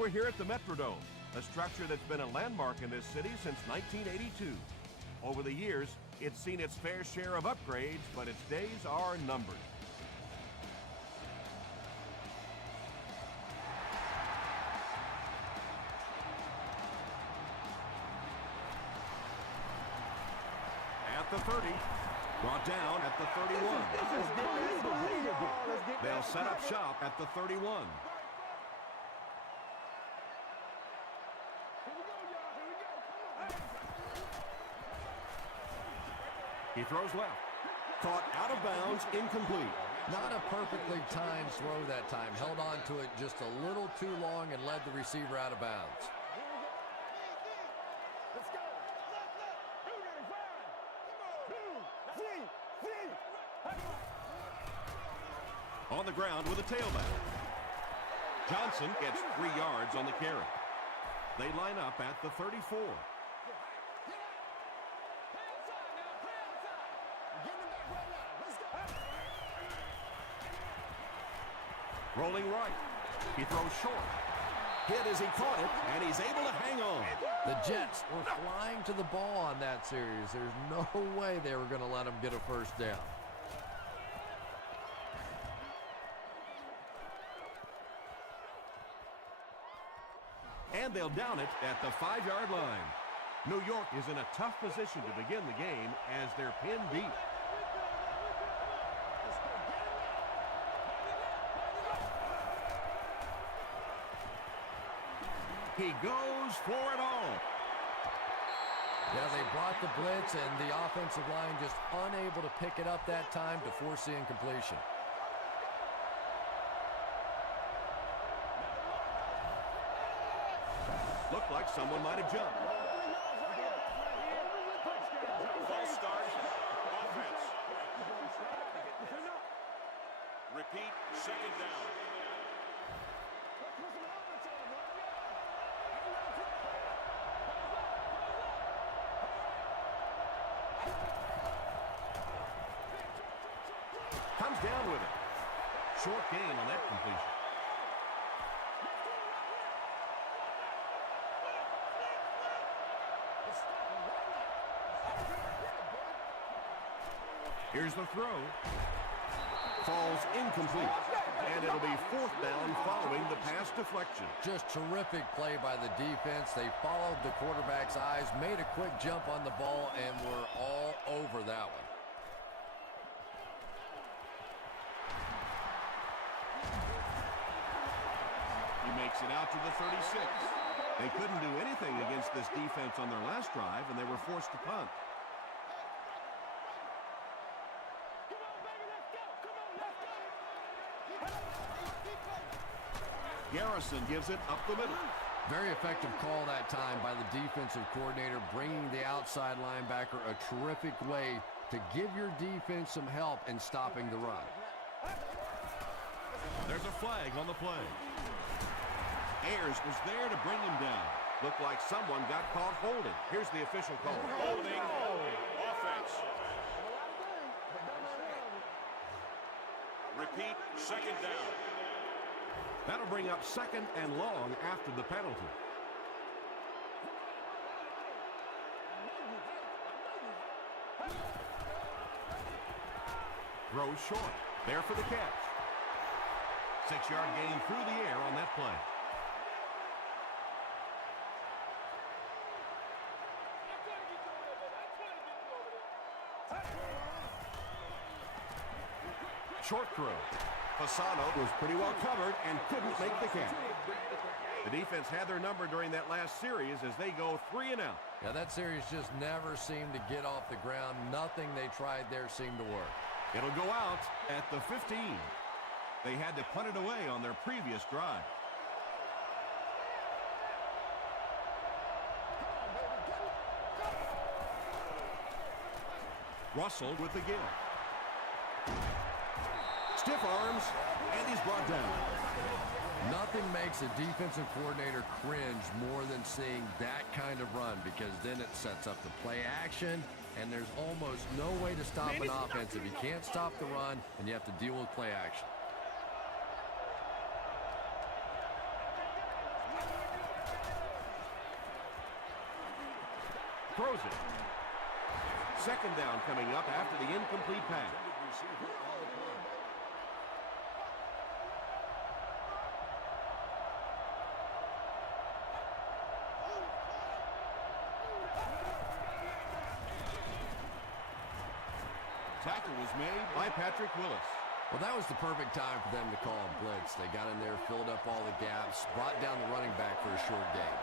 We're here at the Metrodome, a structure that's been a landmark in this city since 1982. Over the years, it's seen its fair share of upgrades, but its days are numbered. At the 30, brought down at the 31. They'll set up shop at the 31. He throws left. Caught out of bounds, incomplete. Not a perfectly timed throw that time. Held on to it just a little too long and led the receiver out of bounds. On the ground with a tailback. Johnson gets 3 yards on the carry. They line up at the 34. Rolling right. He throws short. Hit as he caught it, and he's able to hang on. The Jets were flying to the ball on that series. There's no way they were going to let him get a first down. And they'll down it at the 5-yard line. New York is in a tough position to begin the game as they're pinned deep. He goes for it all. Yeah, they brought the blitz, and the offensive line just unable to pick it up that time to force the incompletion. Looked like someone might have jumped. False start. Offense. Repeat, second down. Comes down with it. Short gain on that completion. Here's the throw. Falls incomplete. And it'll be 4th down following the pass deflection. Just terrific play by the defense. They followed the quarterback's eyes, made a quick jump on the ball, and were all over that one. He makes it out to the 36. They couldn't do anything against this defense on their last drive, and they were forced to punt. Garrison gives it up the middle. Very effective call that time by the defensive coordinator, bringing the outside linebacker a terrific way to give your defense some help in stopping the run. There's a flag on the play. Ayers was there to bring him down. Looked like someone got caught holding. Here's the official call. Holding. Offense. Repeat, second down. That'll bring up 2nd and long after the penalty. Throws short. There for the catch. 6-yard gain through the air on that play. Short throw. Fasano was pretty well covered and couldn't make the catch. The defense had their number during that last series as they go 3 and out. Yeah, that series just never seemed to get off the ground. Nothing they tried there seemed to work. It'll go out at the 15. They had to punt it away on their previous drive. Russell with the give. Stiff arms, and he's brought down. Nothing makes a defensive coordinator cringe more than seeing that kind of run, because then it sets up the play action, and there's almost no way to stop an offense if you can't stop the run and you have to deal with play action. throws it. Second down coming up after the incomplete pass. Tackle was made by Patrick Willis. Well, that was the perfect time for them to call a blitz. They got in there, filled up all the gaps, brought down the running back for a short gain.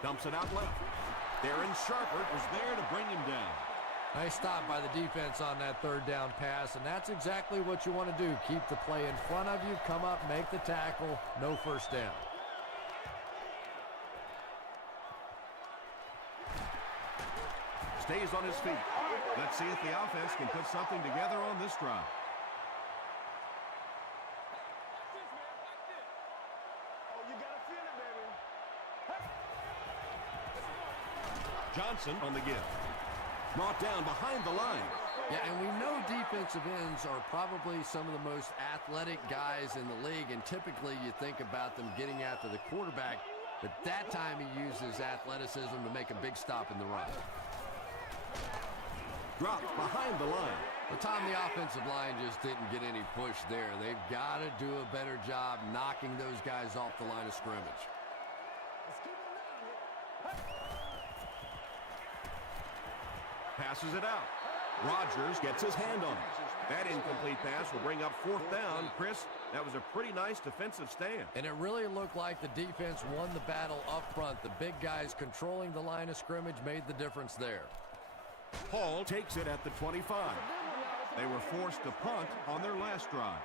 Dumps it out left. Darren Sharper was there to bring him down. Nice stop by the defense on that third down pass, and that's exactly what you want to do. Keep the play in front of you, come up, make the tackle, no first down. Stays on his feet. Let's see if the offense can put something together on this drive. Johnson on the give. Brought down behind the line. Yeah, and we know defensive ends are probably some of the most athletic guys in the league, and typically you think about them getting after the quarterback, but that time he uses athleticism to make a big stop in the run. Dropped behind the line. But Tom, the offensive line just didn't get any push there. They've got to do a better job knocking those guys off the line of scrimmage. Passes it out. Rodgers gets his hand on it. That incomplete pass will bring up fourth down. Chris, that was a pretty nice defensive stand. And it really looked like the defense won the battle up front. The big guys controlling the line of scrimmage made the difference there. Hall takes it at the 25. They were forced to punt on their last drive.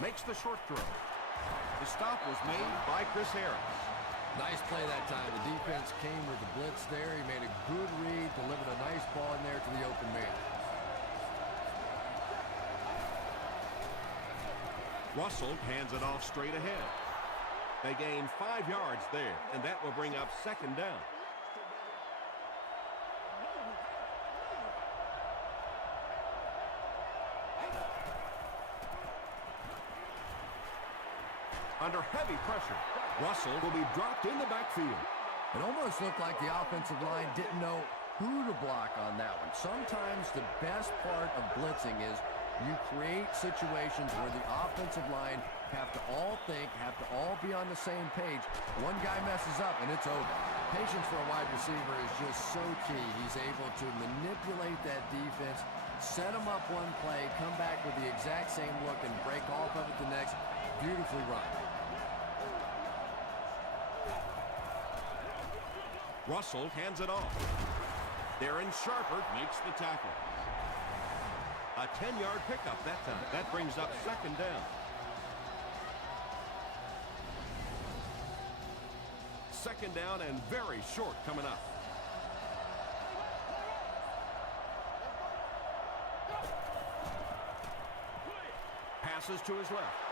Makes the short throw. The stop was made by Chris Harris. Nice play that time. The defense came with the blitz there. He made a good read, delivered a nice ball in there to the open man. Russell hands it off straight ahead. They gain 5 yards there, and that will bring up second down. Under heavy pressure, Russell will be dropped in the backfield. It almost looked like the offensive line didn't know who to block on that one. Sometimes the best part of blitzing is you create situations where the offensive line have to all think, have to all be on the same page. One guy messes up and it's over. Patience for a wide receiver is just so key. He's able to manipulate that defense, set them up one play, come back with the exact same look and break off of it the next. Beautifully run. Russell hands it off. Darren Sharper makes the tackle. A 10-yard pickup that time. That brings up second down. Second down and very short coming up. Passes to his left.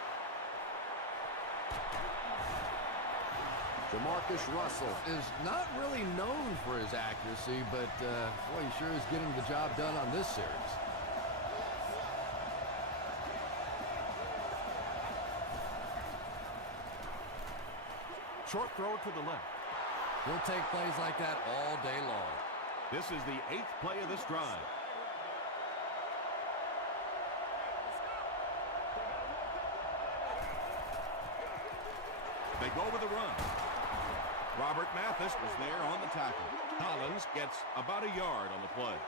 Jamarcus Russell is not really known for his accuracy, but boy, he sure is getting the job done on this series. Short throw to the left. We'll take plays like that all day long. This is the 8th play of this drive. They go with the run. Robert Mathis was there on the tackle. Collins gets about a yard on the play.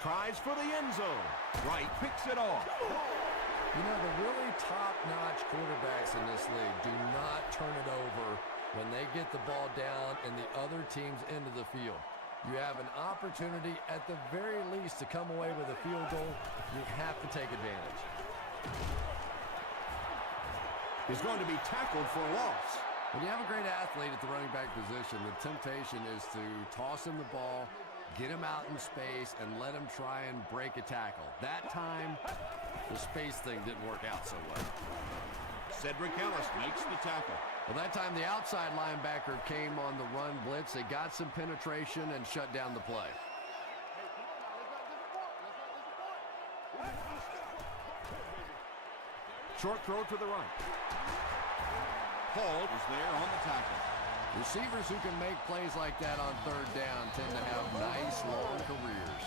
Tries for the end zone. Wright picks it off. You know, the really top-notch quarterbacks in this league do not turn it over when they get the ball down and the other team's into the field. You have an opportunity at the very least to come away with a field goal. You have to take advantage. He's going to be tackled for a loss. When you have a great athlete at the running back position, the temptation is to toss him the ball, get him out in space, and let him try and break a tackle. That time, the space thing didn't work out so well. Cedric Ellis makes the tackle. Well, that time the outside linebacker came on the run blitz. They got some penetration and shut down the play. Short throw to the right. Hall is there on the tackle. Receivers who can make plays like that on third down tend to have nice, long careers.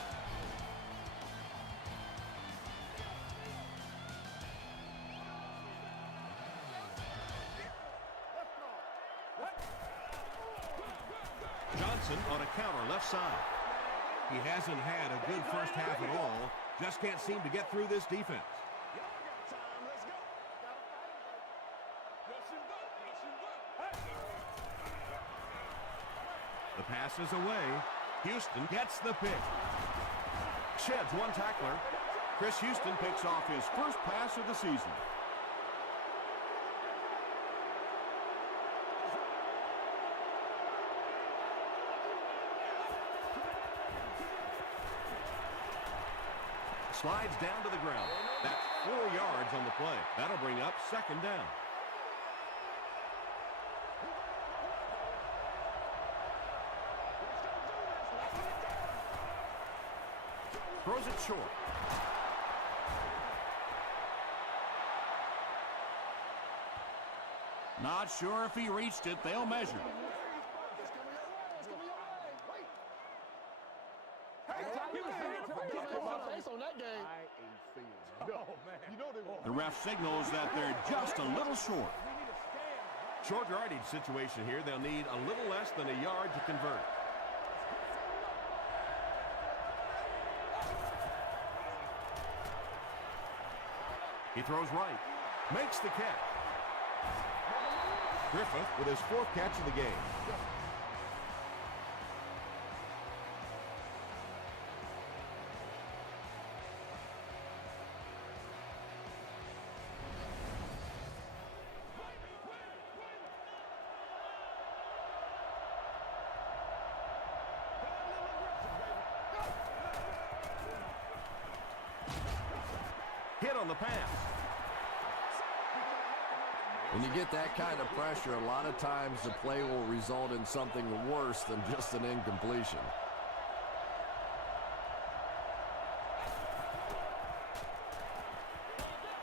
Johnson on a counter left side. He hasn't had a good first half at all. Just can't seem to get through this defense. The pass is away. Houston gets the pick. Sheds one tackler. Chris Houston picks off his first pass of the season. Slides down to the ground. That's 4 yards on the play. That'll bring up second down. Throws it short. Not sure if he reached it. They'll measure. The ref signals that they're just a little short. Short yardage situation here. They'll need a little less than a yard to convert. He throws right. Makes the catch. Griffith with his 4th catch of the game. Hit on the pass. When you get that kind of pressure, a lot of times the play will result in something worse than just an incompletion.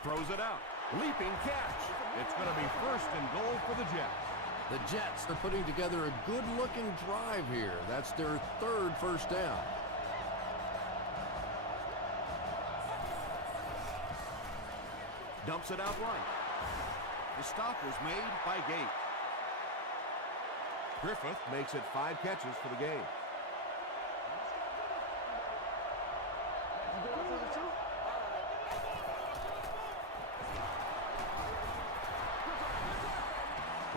Throws it out. Leaping catch. It's going to be first and goal for the Jets. The Jets are putting together a good-looking drive here. That's their 3rd first down. Dumps it out right. The stop was made by Gates. Griffith makes it 5 catches for the game.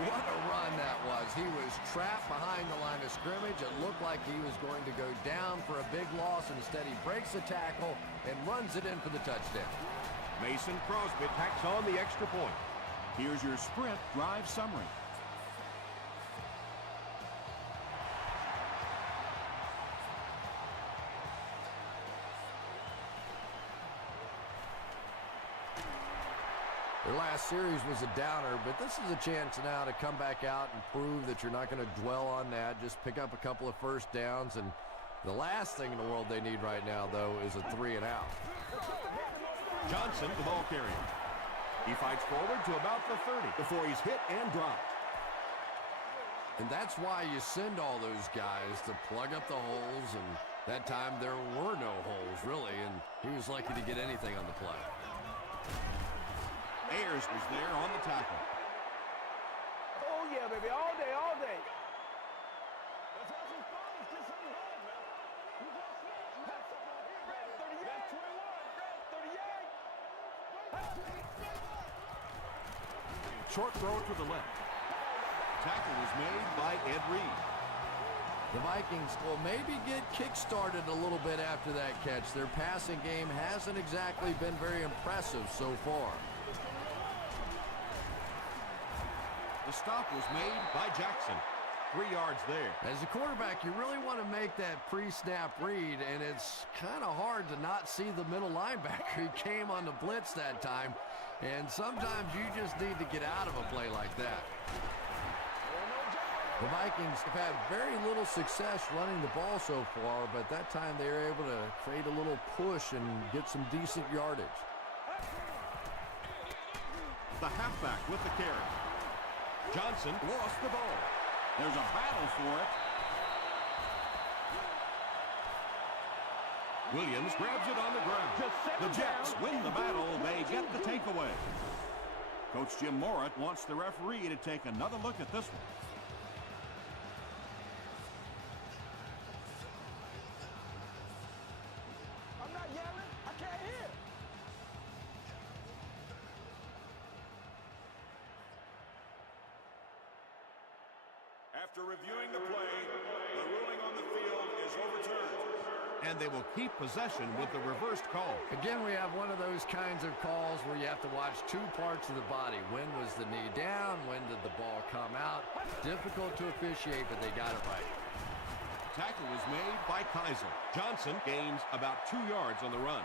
What a run that was. He was trapped behind the line of scrimmage. It looked like he was going to go down for a big loss. Instead, he breaks the tackle and runs it in for the touchdown. Mason Crosby tacks on the extra point. Here's your sprint drive summary. Their last series was a downer, but this is a chance now to come back out and prove that you're not going to dwell on that. Just pick up a couple of first downs, and the last thing in the world they need right now, though, is a 3 and out. Johnson, the ball carrier. He fights forward to about the 30 before he's hit and dropped. And that's why you send all those guys to plug up the holes, and that time there were no holes, really, and he was lucky to get anything on the play. Ayers was there on the tackle. Oh, yeah, baby, all day, all day. Short throw to the left. Tackle was made by Ed Reed. The Vikings will maybe get kick-started a little bit after that catch. Their passing game hasn't exactly been very impressive so far. The stop was made by Jackson. 3 yards there. As a quarterback, you really want to make that pre-snap read, and it's kind of hard to not see the middle linebacker. He came on the blitz that time, and sometimes you just need to get out of a play like that. The Vikings have had very little success running the ball so far, but that time they were able to create a little push and get some decent yardage. The halfback with the carry. Johnson lost the ball. There's a battle for it. Williams grabs it on the ground. The Jets win the battle. They get the takeaway. Coach Jim Moritt wants the referee to take another look at this one. I'm not yelling. I can't hear. After reviewing the play, the ruling on the field is overturned. And they will keep possession with the reversed call. Again, we have one of those kinds of calls where you have to watch two parts of the body. When was the knee down? When did the ball come out? Difficult to officiate, but they got it right. Tackle was made by Keisel. Johnson gains about 2 yards on the run.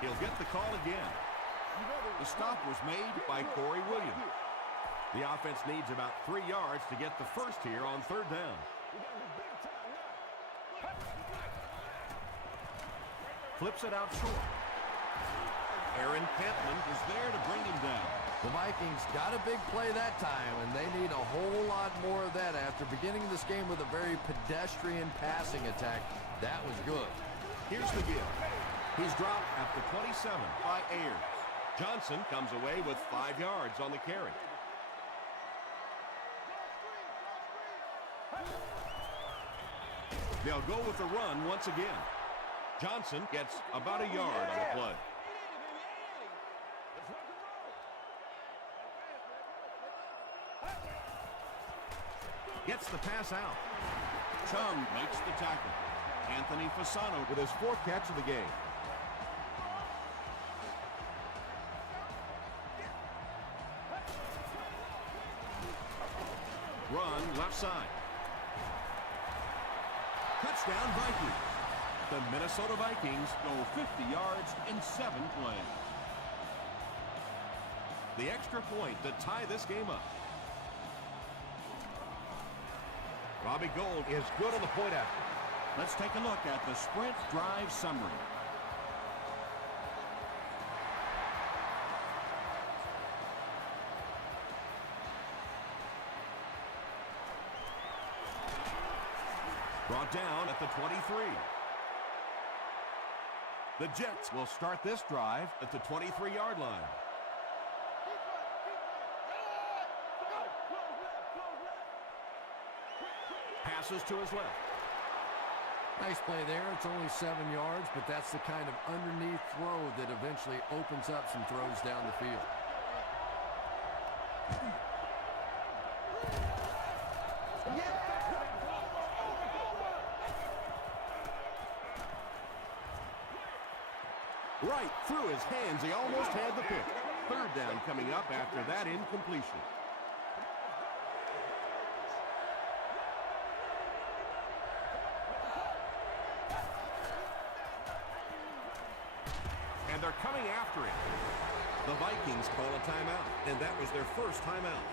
He'll get the call again. The stop was made by Corey Williams. The offense needs about 3 yards to get the first here on 3rd down. Flips it out short. Aaron Campman is there to bring him down. The Vikings got a big play that time, and they need a whole lot more of that after beginning this game with a very pedestrian passing attack. That was good. Here's the give. He's dropped at the 27 by Ayers. Johnson comes away with 5 yards on the carry. They'll go with the run once again. Johnson gets about a yard on the play. Gets the pass out. Chung makes the tackle. Anthony Fasano with his 4th catch of the game. Run left side. Touchdown Vikings. The Minnesota Vikings go 50 yards in 7 plays. The extra point to tie this game up. Robbie Gould is good on the point after. Let's take a look at the sprint drive summary. Brought down at the 23. The Jets will start this drive at the 23-yard line. Passes to his left. Nice play there. It's only 7 yards, but that's the kind of underneath throw that eventually opens up some throws down the field. Right through his hands. He almost had the pick. 3rd down coming up after that incompletion. And they're coming after him. The Vikings call a timeout, and that was their first timeout.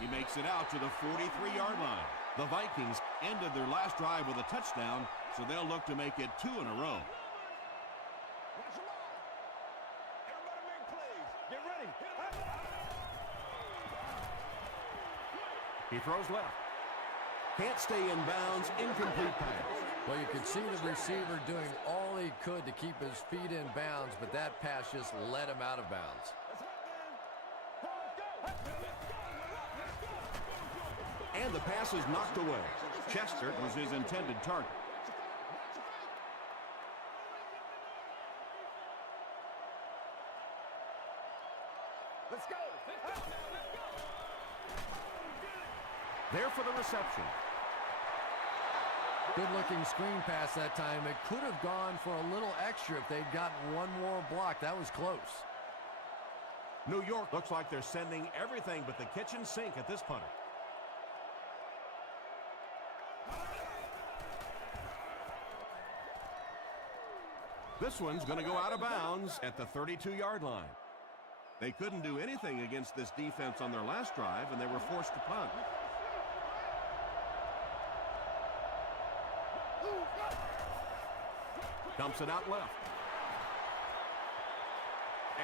He makes it out to the 43-yard line. The Vikings ended their last drive with a touchdown, so they'll look to make it 2 in a row. He throws left. Can't stay in bounds. Incomplete pass. Well, you could see the receiver doing all he could to keep his feet in bounds, but that pass just let him out of bounds. And the pass is knocked away. Chester was his intended target. Let's go. There for the reception. Good-looking screen pass that time. It could have gone for a little extra if they'd gotten one more block. That was close. New York looks like they're sending everything but the kitchen sink at this punter. This one's going to go out of bounds at the 32-yard line. They couldn't do anything against this defense on their last drive, and they were forced to punt. Dumps it out left.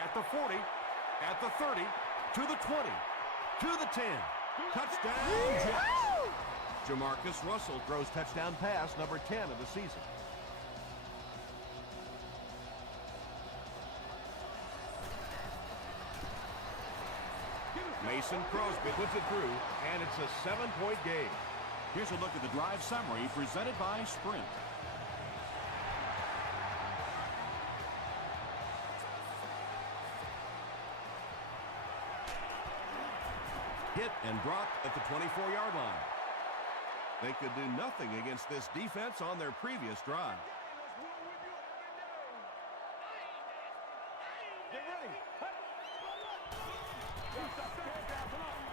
At the 40, at the 30, to the 20, to the 10. Touchdown, Jets. Jamarcus Russell throws touchdown pass number 10 of the season. Mason Crosby puts it through, and it's a 7-point game. Here's a look at the drive summary presented by Sprint. Hit and dropped at the 24-yard line. They could do nothing against this defense on their previous drive.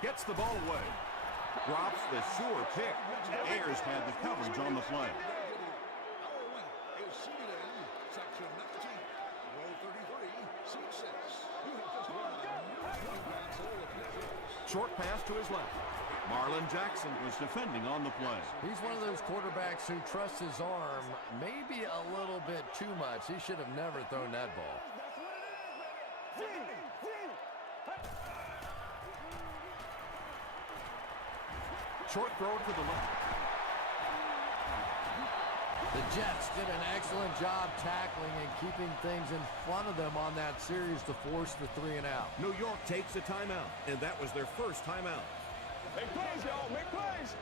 Gets the ball away. Drops the sure pick. Ayers had the coverage on the play. Short pass to his left. Marlon Jackson was defending on the play. He's one of those quarterbacks who trusts his arm maybe a little bit too much. He should have never thrown that ball. Short throw to the left. The Jets did an excellent job tackling and keeping things in front of them on that series to force the 3-and-out. New York takes a timeout, and that was their first timeout. Make plays, y'all. Make plays.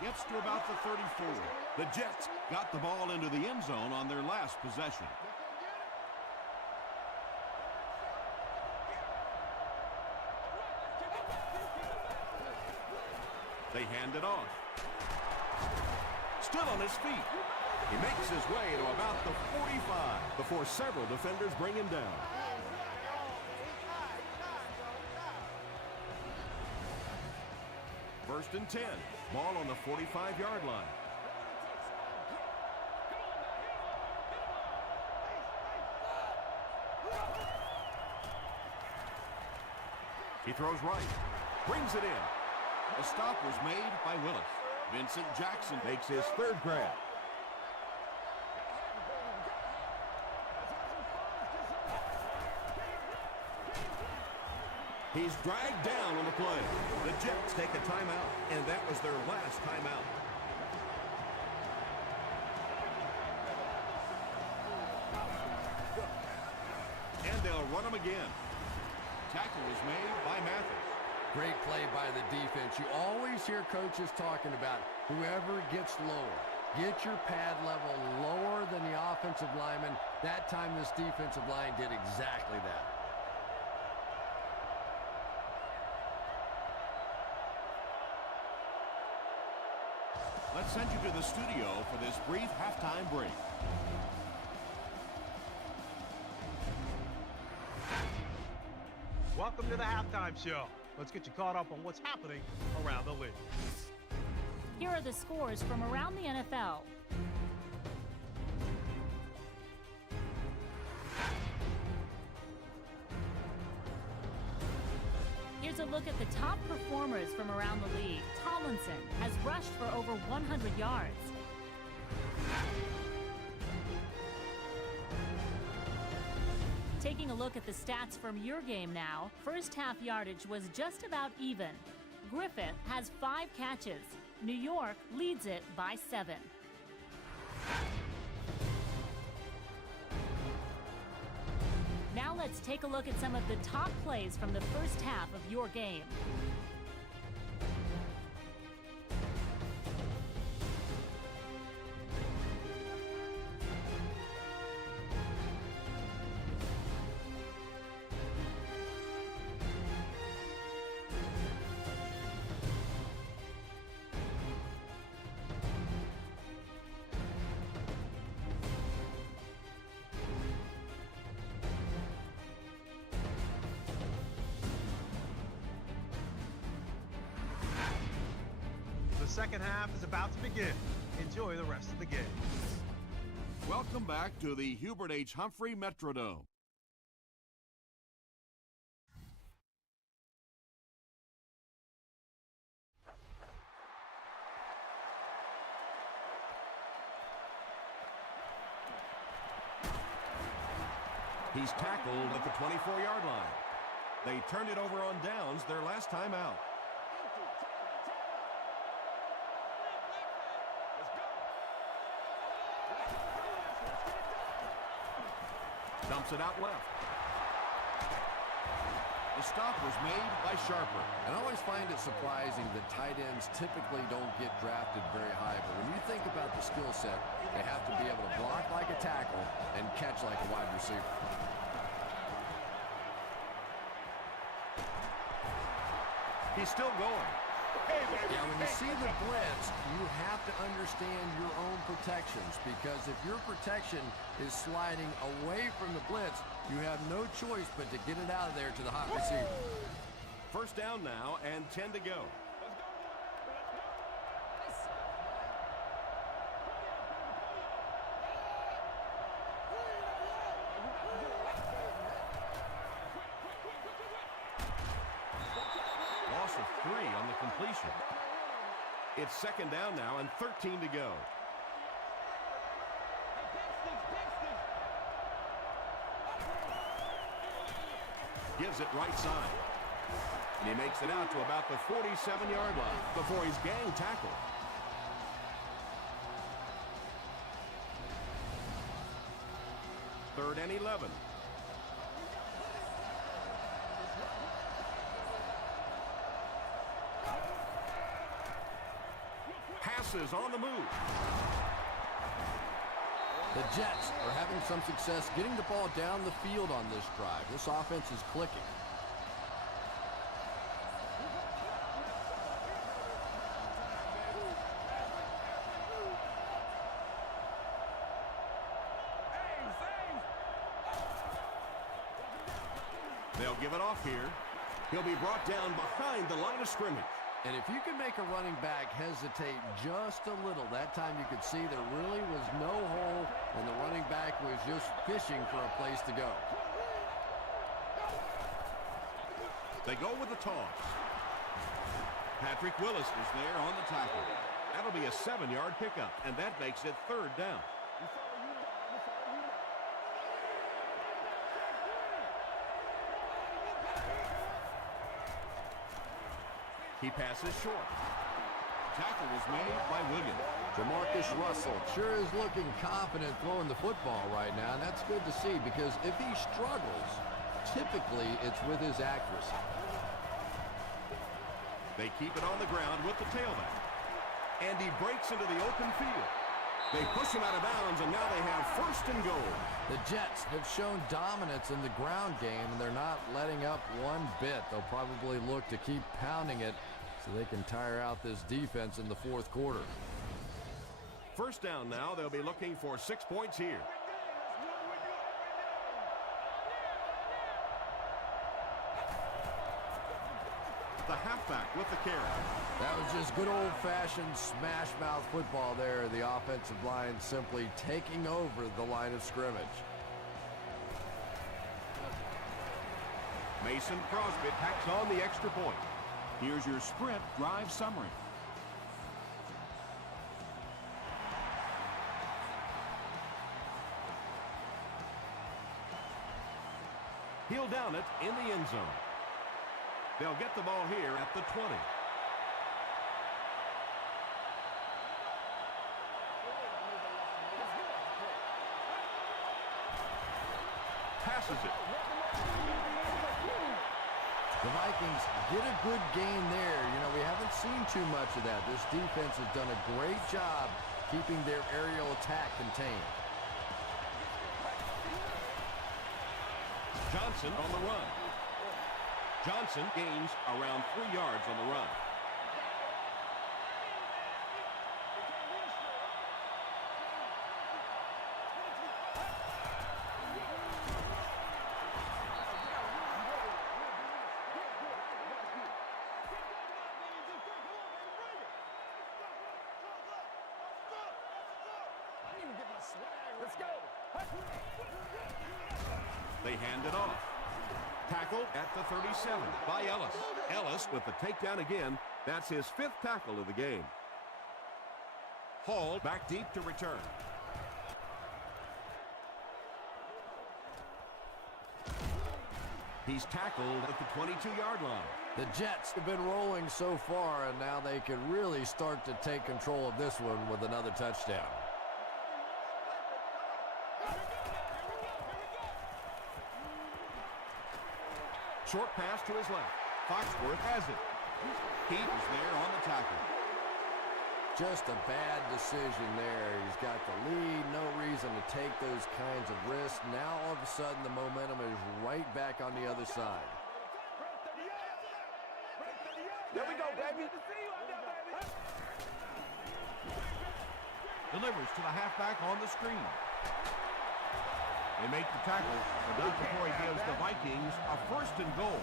Gets to about the 34. The Jets got the ball into the end zone on their last possession. They hand it off. Still on his feet. He makes his way to about the 45 before several defenders bring him down. First and 10. Ball on the 45-yard line. He throws right. Brings it in. A stop was made by Willis. Vincent Jackson makes his third grab. He's dragged down on the play. The Jets take a timeout, and that was their last timeout. And they'll run him again. Tackle was made by Mathis. Great play by the defense. You always hear coaches talking about whoever gets lower. Get your pad level lower than the offensive lineman. That time this defensive line did exactly that. Let's send you to the studio for this brief halftime break. Welcome to the halftime show. Let's get you caught up on what's happening around the league. Here are the scores from around the NFL. Here's a look at the top performers from around the league. Tomlinson has rushed for over 100 yards. Taking a look at the stats from your game now, first half yardage was just about even. Griffith has 5 catches. New York leads it by 7. Now let's take a look at some of the top plays from the first half of your game. second half is about to begin. Enjoy the rest of the game. Welcome back to the Hubert H. Humphrey Metrodome. He's tackled at the 24-yard line. They turned it over on downs their last time out. Dumps it out left. The stop was made by Sharper. And I always find it surprising that tight ends typically don't get drafted very high. But when you think about the skill set, they have to be able to block like a tackle and catch like a wide receiver. He's still going. Yeah, when you see the blitz, you have to understand your own protections, because if your protection is sliding away from the blitz, you have no choice but to get it out of there to the hot receiver. First down now and 10 to go. Loss of 3 on the completion. It's second down now and 13 to go. Gives it right side. And he makes it out to about the 47-yard line before he's gang tackled. Third and 11. Passes on the move. The Jets are having some success getting the ball down the field on this drive. This offense is clicking. They'll give it off here. He'll be brought down behind the line of scrimmage. And if you can make a running back hesitate just a little, that time you could see there really was no hole, and the running back was just fishing for a place to go. They go with the toss. Patrick Willis is there on the tackle. That'll be a 7-yard pickup, and that makes it third down. He passes short. Tackle was made by Williams. Jamarcus Russell sure is looking confident throwing the football right now, and that's good to see, because if he struggles, typically it's with his accuracy. They keep it on the ground with the tailback. And he breaks into the open field. They push him out of bounds, and now they have first and goal. The Jets have shown dominance in the ground game, and they're not letting up one bit. They'll probably look to keep pounding it so they can tire out this defense in the fourth quarter. First down now. They'll be looking for 6 points here. The halfback with the carry. That was just good old-fashioned smash-mouth football there. The offensive line simply taking over the line of scrimmage. Mason Crosby tacks on the extra point. Here's your sprint drive summary. He'll down it in the end zone. They'll get the ball here at the 20. Passes it. The Vikings get a good gain there. You know, we haven't seen too much of that. This defense has done a great job keeping their aerial attack contained. Johnson on the run. Johnson gains around 3 yards on the run. They hand it off. Tackle at the 37 by Ellis. Ellis with the takedown again. That's his 5th tackle of the game. Hall back deep to return. He's tackled at the 22-yard line. The Jets have been rolling so far, and now they can really start to take control of this one with another touchdown. Short pass to his left. Foxworth has it. Heat is there on the tackle. Just a bad decision there. He's got the lead, no reason to take those kinds of risks. Now all of a sudden the momentum is right back on the other side. There we go, baby. Delivers to the halfback on the screen. They make the tackle, but not before he gives the Vikings a 1st and goal.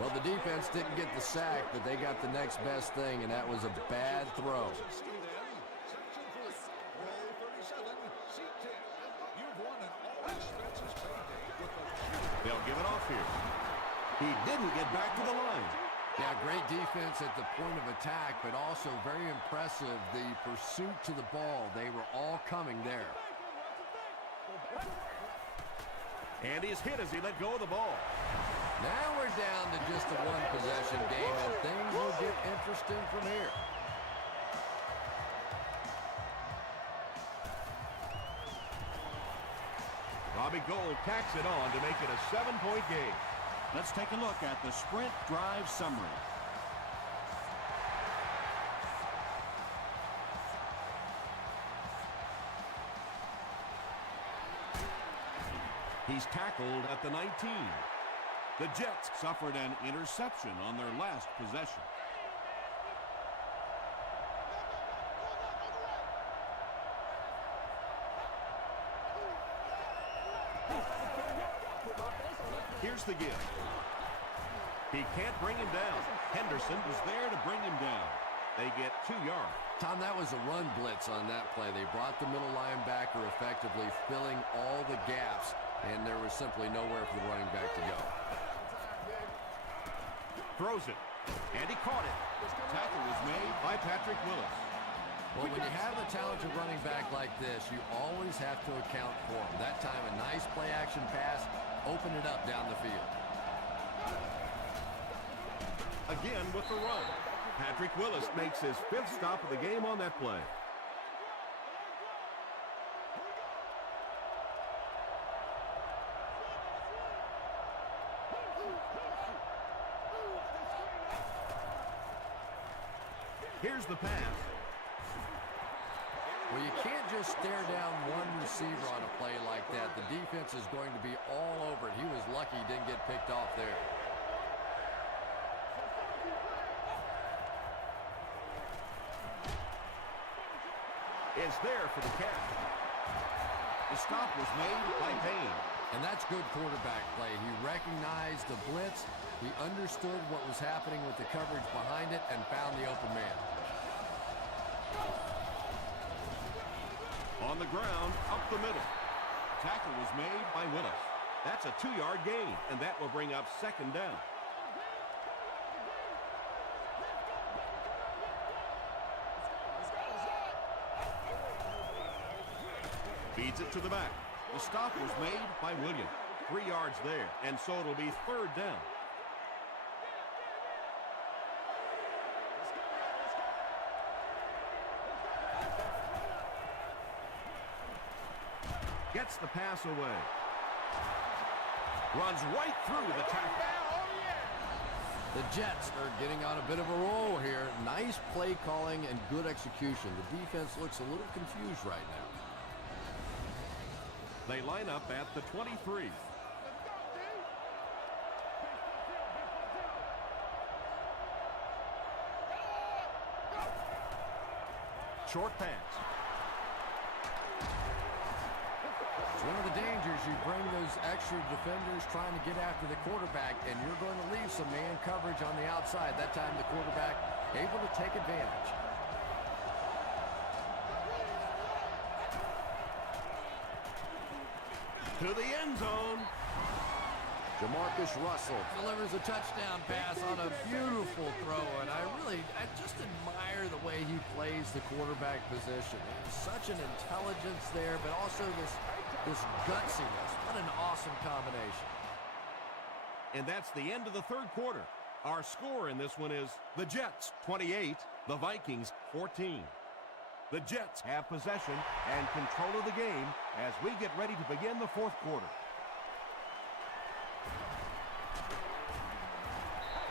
Well, the defense didn't get the sack, but they got the next best thing, and that was a bad throw. They'll give it off here. He didn't get back to the line. Yeah, great defense at the point of attack, but also very impressive, the pursuit to the ball. They were all coming there. And he's hit as he let go of the ball. Now we're down to just a one-possession game, and things will get interesting from here. Robbie Gould tacks it on to make it a 7-point game. Let's take a look at the sprint drive summary. He's tackled at the 19. The Jets suffered an interception on their last possession. Here's the give. He can't bring him down. Henderson was there to bring him down. They get 2 yards. Tom, that was a run blitz on that play. They brought the middle linebacker effectively, filling all the gaps, and there was simply nowhere for the running back to go. Throws it, and he caught it. Tackle was made by Patrick Willis. Well, when you have a talented running back like this, you always have to account for him. That time, a nice play-action pass, open it up down the field. Again with the run. Patrick Willis makes his 5th stop of the game on that play. Here's the pass. Well, you can't just stare down one receiver on a play like that. The defense is going to be all over it. He was lucky he didn't get picked off there. Is there for the catch. The stop was made by Payne. And that's good quarterback play. He recognized the blitz. He understood what was happening with the coverage behind it and found the open man. On the ground, up the middle. Tackle was made by Willis. That's a 2-yard gain, and that will bring up 2nd down. Feeds it to the back. The stop was made by Williams. 3 yards there, and so it'll be 3rd down. Gets the pass away. Runs right through the tackle. The Jets are getting on a bit of a roll here. Nice play calling and good execution. The defense looks a little confused right now. They line up at the 23. Short pass. It's one of the dangers. You bring those extra defenders trying to get after the quarterback, and you're going to leave some man coverage on the outside. That time the quarterback able to take advantage. To the end zone. Jamarcus Russell delivers a touchdown pass on a beautiful throw, and I just admire the way he plays the quarterback position. There's such an intelligence there, but also this gutsiness. What an awesome combination. And that's the end of the third quarter. Our score in this one is the Jets 28, the Vikings 14. The Jets have possession and control of the game as we get ready to begin the fourth quarter.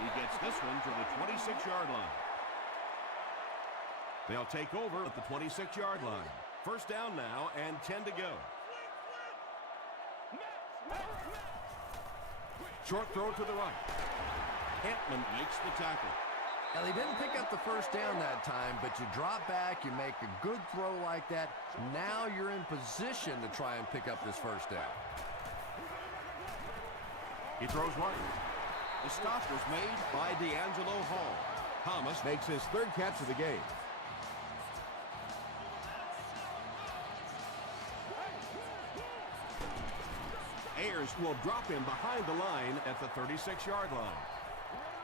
He gets this one to the 26-yard line. They'll take over at the 26-yard line. First down now and 10 to go. Short throw to the right. Hantman makes the tackle. Now, they didn't pick up the first down that time, but you drop back, you make a good throw like that. Now you're in position to try and pick up this first down. He throws right. The stop was made by D'Angelo Hall. Thomas makes his third catch of the game. Ayers will drop him behind the line at the 36-yard line.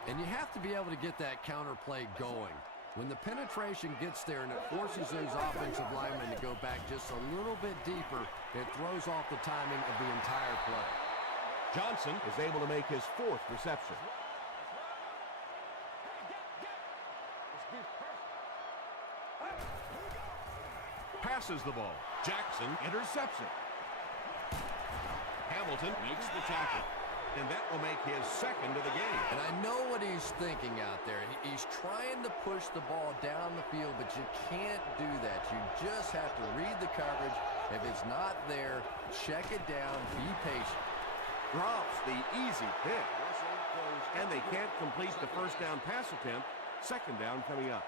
And you have to be able to get that counter play going. When the penetration gets there and it forces those offensive linemen to go back just a little bit deeper, it throws off the timing of the entire play. Johnson is able to make his fourth reception. Passes the ball. Jackson intercepts it. Hamilton makes the tackle. And that will make his second of the game. And I know what he's thinking out there. He's trying to push the ball down the field, but you can't do that. You just have to read the coverage. If it's not there, check it down, be patient. Drops the easy pick. And they can't complete the first down pass attempt. Second down coming up.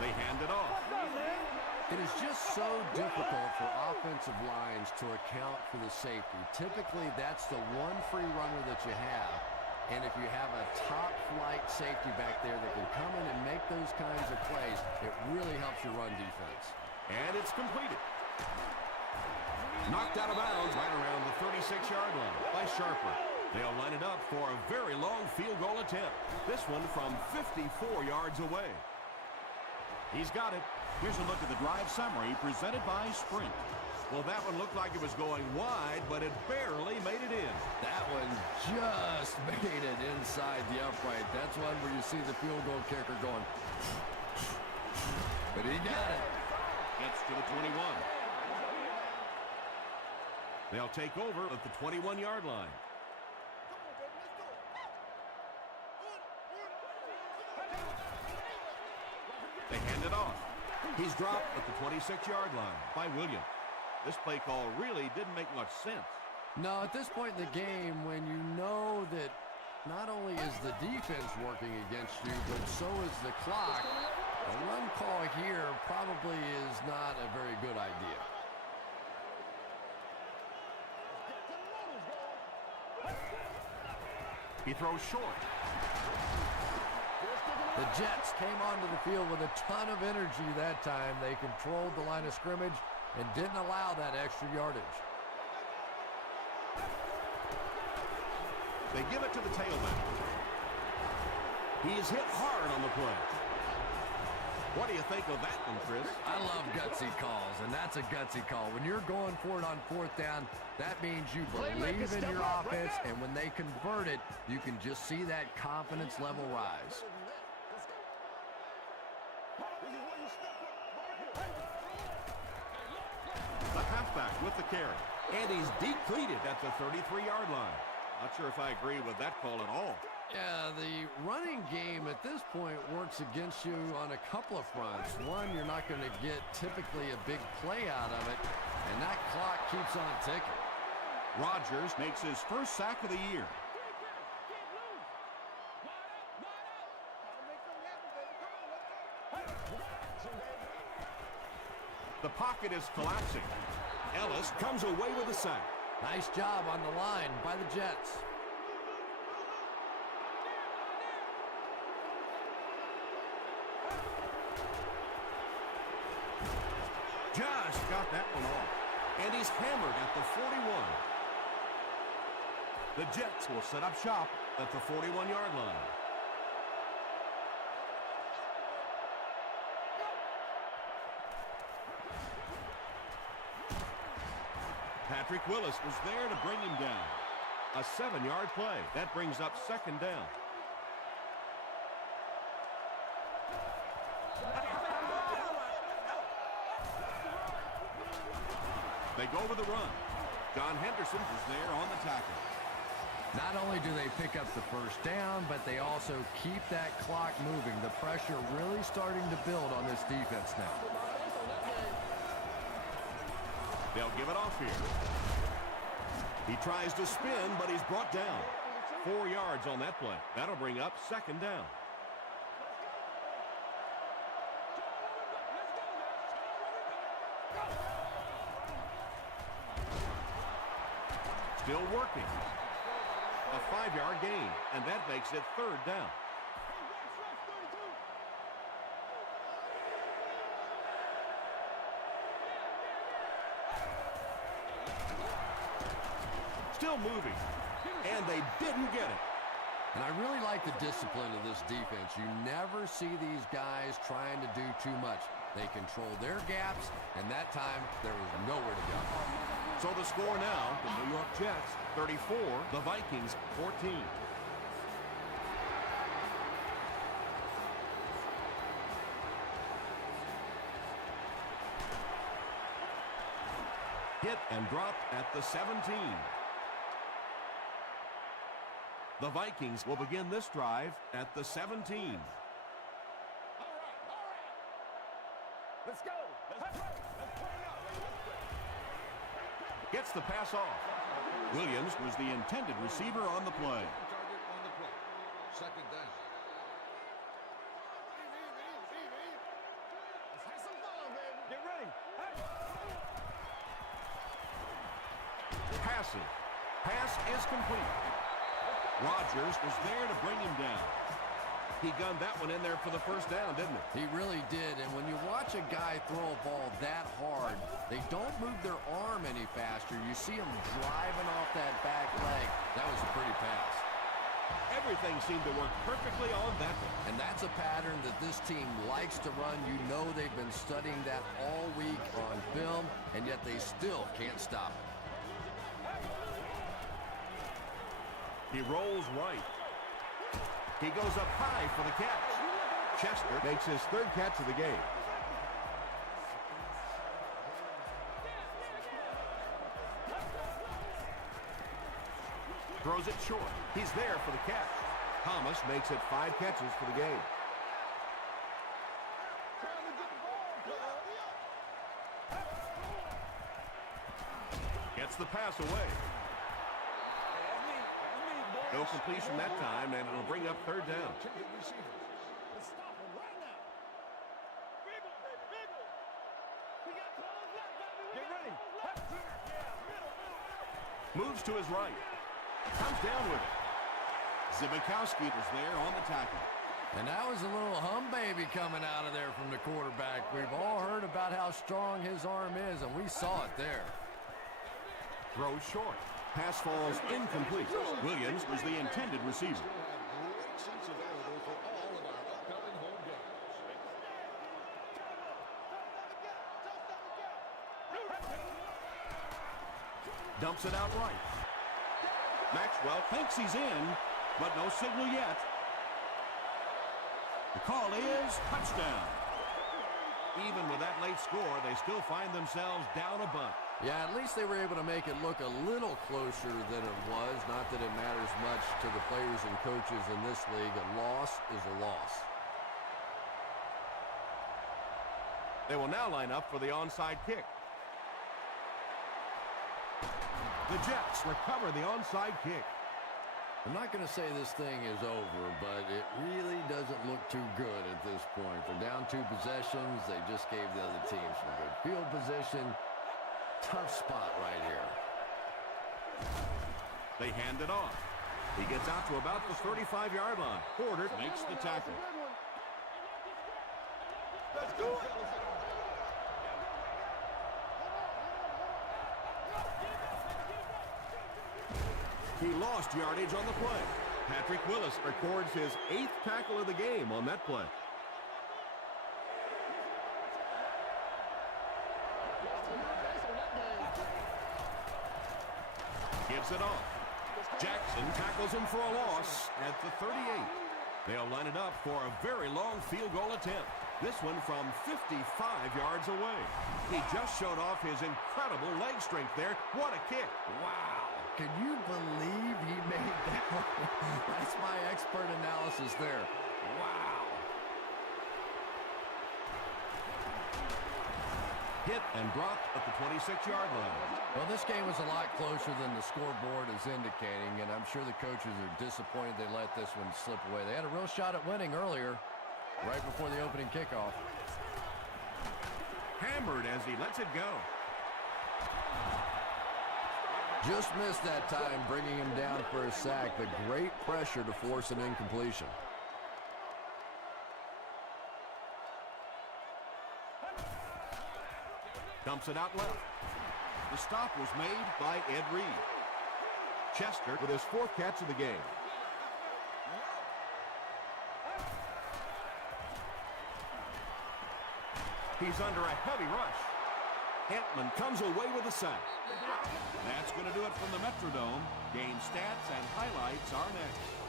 They hand it off. It is just so difficult for offensive lines to account for the safety. Typically, that's the one free runner that you have. And if you have a top-flight safety back there that can come in and make those kinds of plays, it really helps your run defense. And it's completed. Knocked out of bounds right around the 36-yard line by Sharper. They'll line it up for a very long field goal attempt. This one from 54 yards away. He's got it. Here's a look at the drive summary presented by Sprint. Well, that one looked like it was going wide, but it barely made it in. That one just made it inside the upright. That's one where you see the field goal kicker going. But he got it. Gets to the 21. They'll take over at the 21-yard line. They hand it off. He's dropped at the 26-yard line by Williams. This play call really didn't make much sense. No, at this point in the game, when you know that not only is the defense working against you, but so is the clock, a run call here probably is not a very good idea. He throws short. The Jets came onto the field with a ton of energy that time. They controlled the line of scrimmage and didn't allow that extra yardage. They give it to the tailback. He is hit hard on the play. What do you think of that one, Chris? I love gutsy calls, and that's a gutsy call. When you're going for it on fourth down, that means you believe in your offense, and when they convert it, you can just see that confidence level rise. The halfback with the carry. And he's depleted at the 33-yard line. Not sure if I agree with that call at all. Yeah, the running game at this point works against you on a couple of fronts. One, you're not going to get typically a big play out of it, and that clock keeps on ticking. Rodgers makes his first sack of the year. The pocket is collapsing. Ellis comes away with a sack. Nice job on the line by the Jets. Just got that one off. And he's hammered at the 41. The Jets will set up shop at the 41-yard line. Patrick Willis was there to bring him down. A 7-yard play. That brings up second down. They go with the run. John Henderson is there on the tackle. Not only do they pick up the first down, but they also keep that clock moving. The pressure really starting to build on this defense now. They'll give it off here. He tries to spin, but he's brought down. 4 yards on that play. That'll bring up second down. Still working. A 5-yard gain, and that makes it third down. Still moving, and they didn't get it. And I really like the discipline of this defense. You never see these guys trying to do too much. They control their gaps, and that time there was nowhere to go. So the score now, the New York Jets 34, the Vikings 14. Hit and dropped at the 17. The Vikings will begin this drive at the 17. Let's go. Gets the pass off. Williams was the intended receiver on the play. Second down. Get ready. Passing. Pass is complete. Rodgers was there to bring him down. He gunned that one in there for the first down, didn't he? He really did, and when you watch a guy throw a ball that hard, they don't move their arm any faster. You see him driving off that back leg. That was a pretty pass. Everything seemed to work perfectly on that one. And that's a pattern that this team likes to run. You know they've been studying that all week on film, and yet they still can't stop it. He rolls right. He goes up high for the catch. Chester makes his third catch of the game. Throws it short. He's there for the catch. Thomas makes it 5 catches for the game. Gets the pass away. No completion that time, and it'll bring up third down. Get ready. Moves to his right. Comes down with it. Zibikowski was there on the tackle. And that was a little hum baby coming out of there from the quarterback. We've all heard about how strong his arm is, and we saw it there. Throws short. Pass falls incomplete. Williams was the intended receiver. Dumps it out right. Maxwell thinks he's in, but no signal yet. The call is touchdown. Even with that late score, they still find themselves down a bunt. Yeah, at least they were able to make it look a little closer than it was. Not that it matters much to the players and coaches in this league. A loss is a loss. They will now line up for the onside kick. The Jets recover the onside kick. I'm not going to say this thing is over, but it really doesn't look too good at this point. They're down 2 possessions. They just gave the other team some good field position. tough spot right here. They hand it off. He gets out to about the 35-yard line. Porter makes the tackle. Let's do it. He lost yardage on the play. Patrick Willis records his 8th tackle of the game on that play. Gives it off. Jackson tackles him for a loss at the 38. They'll line it up for a very long field goal attempt. This one from 55 yards away. He just showed off his incredible leg strength there. What a kick. Wow. Can you believe he made that? That's my expert analysis there. Wow. Hit and dropped at the 26-yard line. Well, this game was a lot closer than the scoreboard is indicating, and I'm sure the coaches are disappointed they let this one slip away. They had a real shot at winning earlier, right before the opening kickoff. Hammered as he lets it go. Just missed that time, bringing him down for a sack, but great pressure to force an incompletion. Dumps it out left. The stop was made by Ed Reed. Chester with his 4th catch of the game. He's under a heavy rush. Hentman comes away with a sack. That's going to do it from the Metrodome. Game stats and highlights are next.